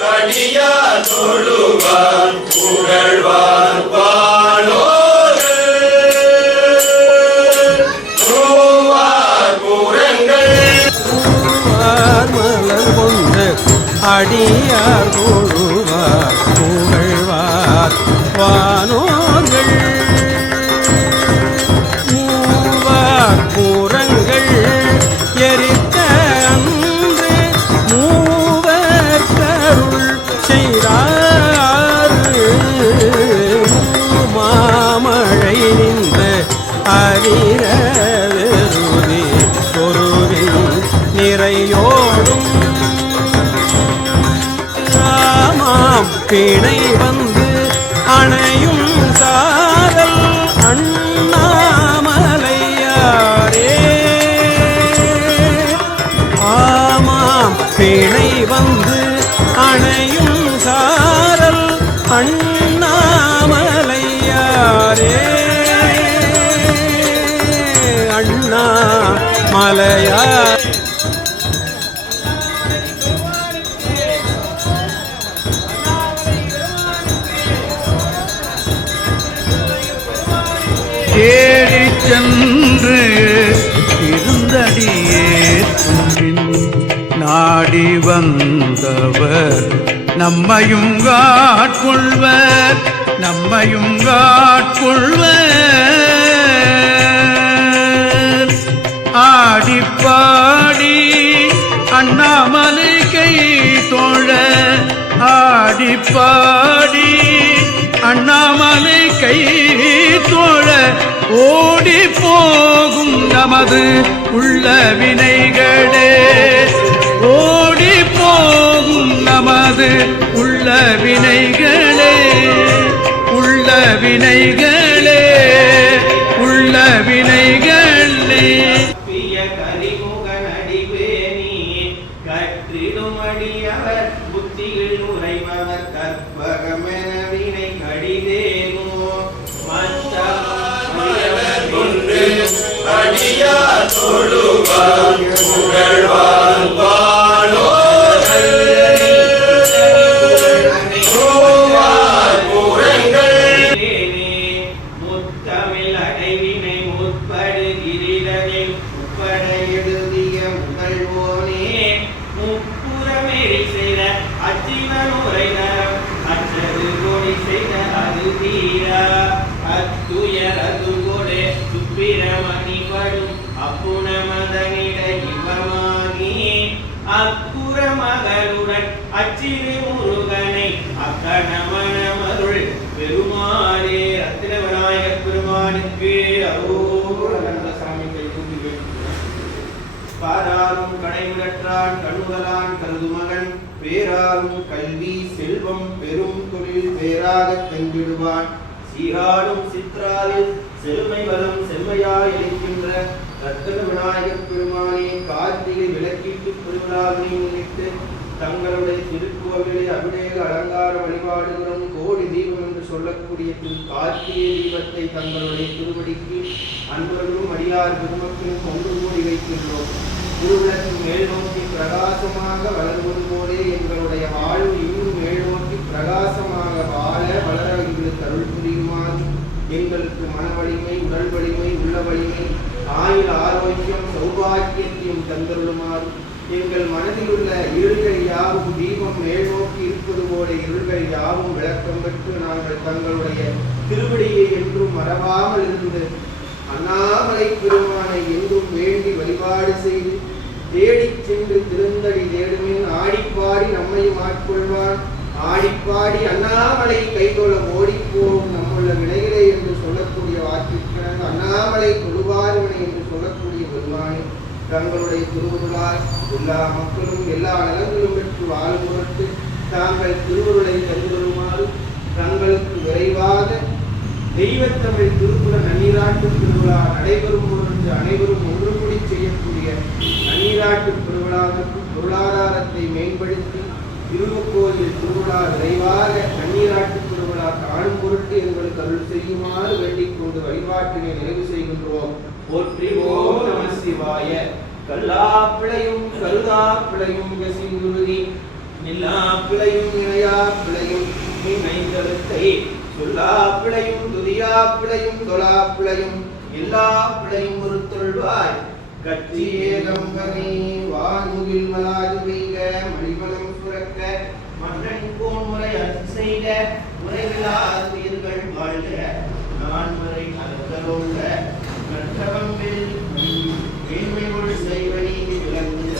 அடியார் தொழுவார் புகழ்வார் வானோர்கள் பூவார் புறங்கள் மலர் கொண்டு அடியார் தொழுவார் புகழ்வார் வானோர்கள் மூவார் புறங்கள் எரித்த அன்று மூவர் கருள் செய்தார் மாமழை நின்ற அறிர வெறுதி பொருளின் நிறையோடும் ராமாம் பிணை வந்து அணையும் சாதல் அண்ணாமலையாரே ஆமாம் பிணை வந்து அணையும் சாரல் அண்ணாமலையாரே அண்ணாமலையார் தேடிச் சென்று இருந்தடியே குன்றின் நாடி வந்தவர் நம்மையும் காட்கொள்வர் நம்மையும் காட்கொள்வர் ஆடிப்பாடி அண்ணாமலை கை தோழ ஆடிப்பாடி அண்ணாமலை கை தோழ ஓடி போகும் நமது உள்ள வினைகளே ஓடி போகும் நமது உள்ள வினைகளே உள்ள வினைகளே உள்ள வினைகளே கற்றிடுமடியவர் புத்தியில் உரைபவர் கற்பகமென வினை கடிதேனோ கொண்டு அடியார் தொழுவார் புகழ்வார் வானோர்கள் பூவார் புறங்கள் முத்தமிழ் அடைவினை முற்படுகிறதில் உட்பட எழுதிய முதல்வோனே முப்புறமேறி செய்த அச்சிவன் உரை நரம் அச்சது கொடி செய்த அது தீரா அத்துயர் அது கொடே சுப்பிரமணி படும் அப்புண மதனிட இவமாகி அக்குற மகளுடன் அச்சிறு முருகனை அக்கணமணமருள் பெருமாளே ரத்தின விநாயகர் பெருமானுக்கு அரோரந்த சாமிகளை கூட்டி பாராரும் கடைமுடற்றான் கண்ணுதலான் கருது மகன் பேராரும் கல்வி செல்வம் பெரும் தொழில் பேராகத் தங்கிடுவான் சீராடும் சித்ராவில் செழுமை வளம் செம்மையாய் அளிக்கின்ற ரத்தின விநாயகர் பெருமானே கார்த்திகை விளக்கீட்டு திருவிழாவினை முன்னிட்டு தங்களுடைய திருக்கோவிலில் அபிஷேக அலங்கார வழிபாடுகளும் கோடி தீபம் என்று சொல்லக்கூடிய கார்த்திகை தீபத்தை தங்களுடைய திருவடிக்கு அன்பர்களும் அடியார் பெருமக்களும் கொண்டு கூடி வைக்கின்றோம். திருவிளக்கு மேல் நோக்கி பிரகாசமாக வளர்வது போலே எங்களுடைய வாழ்வு இன்னும் மேல் நோக்கி பிரகாசமாக வாழ வளர எங்களுக்கு அருள் புரியுமாறு எங்களுக்கு மன வலிமை உடல் வலிமை உள்ள வலிமை ஆயுள் ஆரோக்கியம் சௌபாக்கியத்தையும் தந்தருளுமாறு எங்கள் மனதில் உள்ள இருள்கள் யாவும் தீபம் மேல் நோக்கி இருப்பது போல இருள்கள் யாவும் விளக்கம் பெற்று நாங்கள் தங்களுடைய திருவடியை என்றும் மறவாமல் இருந்து அண்ணாமலை பெருமானை என்றும் வேண்டி வழிபாடு செய்து தேடிச் சென்று திருந்தடி தேடுமின் ஆடிப்பாடி நம்மையும் ஆட்கொள்வான் ஆடிப்பாடி அண்ணாமலை கைகொள்ள ஓடிப்போம் நம்முள்ள வினைகளே என்று சொல்லக்கூடிய வாக்கிற்கு அண்ணாமலை தொழுவார்வினை என்று சொல்லக்கூடிய பெருமானை தங்களுடைய திருவுருளால் எல்லா மக்களும் எல்லா நலங்களும் பெற்று வாழும் பொருட்டு தாங்கள் திருவுருளை தருவருமாறு தங்களுக்கு விரைவாக தெய்வத்தமிழ் திருக்குற நன்னீராட்டு திருவிழா நடைபெறும் பொருட்டு அனைவரும் ஒன்று கூடி செய்யக்கூடிய நன்னீராட்டு திருவிழாவிற்கு பொருளாதாரத்தை மேம்படுத்தி திருமுக்கோயில் திருவிழா விரைவாக நன்னீராட்டு திருவிழா காணும் பொருட்டு எங்களுக்கு அருள் செய்யுமாறு வேண்டிக் கொண்டு வழிபாட்டினை நிறைவு செய்கின்றோம். போற்றி ஓம் நம சிவாய. கல்லாப்பிளையும் கருதாப்பிளையும் கசிந்துருதி எல்லா பிழையும் இணையா பிழையும் நினைந்தெழுத்தை சொல்லா பிழையும் துதியா பிழையும் தொழா பிழையும் எல்லா பிழையும் ஒரு தொல்வாய் கட்சி ஏகம்பனை வானுகில் மலாது பெய்க மணிமலம் சுரக்க மன்னன் போன் முறை அச்சு செய்க முறைவிலாது உயிர்கள் வாழ்க நான் முறை அறுத்தலோங்க நற்றவம்பில் மேன்மைகள் செய்வ நீதி விளங்குக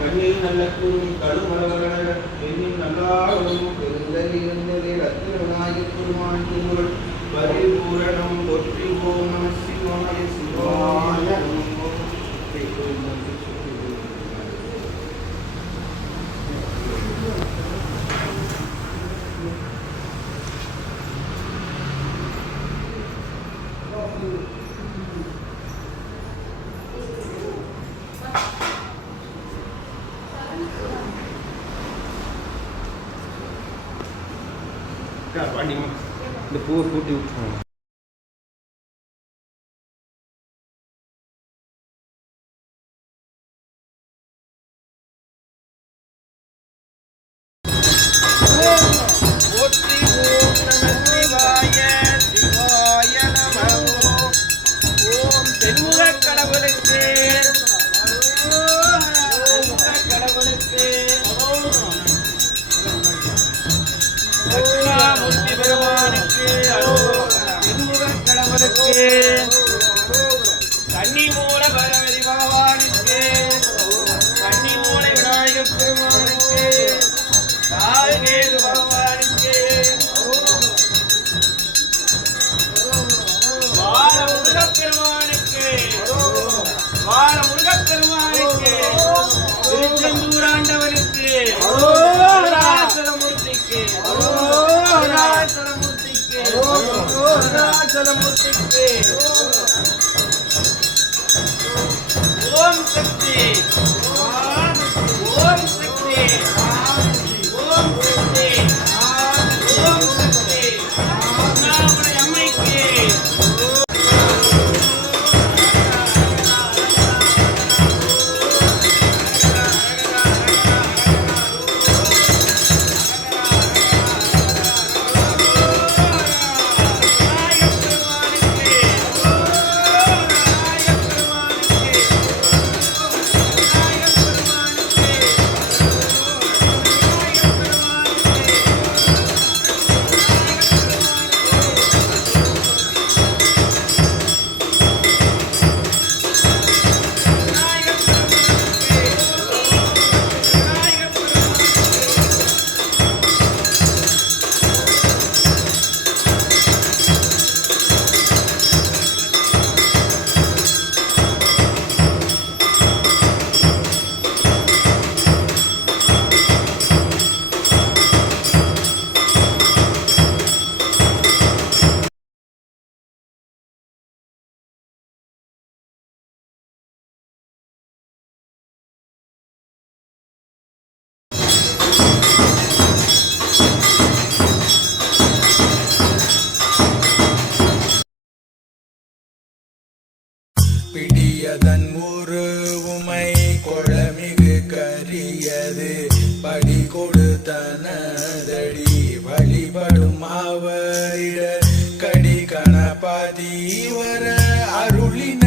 கண்ணில் நல்ல கூறும் கடுமளவர்கள் எண்ணில் நல்லாடும் பெருந்தலிருந்ததே ரத்தின விநாயகப் பெருமான் திருவுள் பரிபூரணம் தொற்றி ஓம் நம சிவாய சிவாய இந்த பூவை கூட்டி விட்டுருவோம். கன்னி மூல பரவதி பகவானுக்கு கன்னி மூல விநாயகப் பெருமானுக்கு கால்கேது பகவானுக்கு வாழ முருகப் பெருமானுக்கு வாழ முருகப் பெருமானுக்கு திருச்செந்தூராண்டவனுக்கு அருணாச்சலமூர்த்திக்கு அருணாச்சலமூர்த்திக்கு அருணாச்சலமூர்த்திக்கு ஓம் சக்தி ஓம் சக்தி ஓம் சக்தி ஓம் சக்தி அண்ணாமலை அம்மைக்கு பிடியதன் ஒரு உமை கொழமிகு கரியது படி கொடுத்தனதடி வழிபடும் அவையிட கடி கணபதி வர அருளின்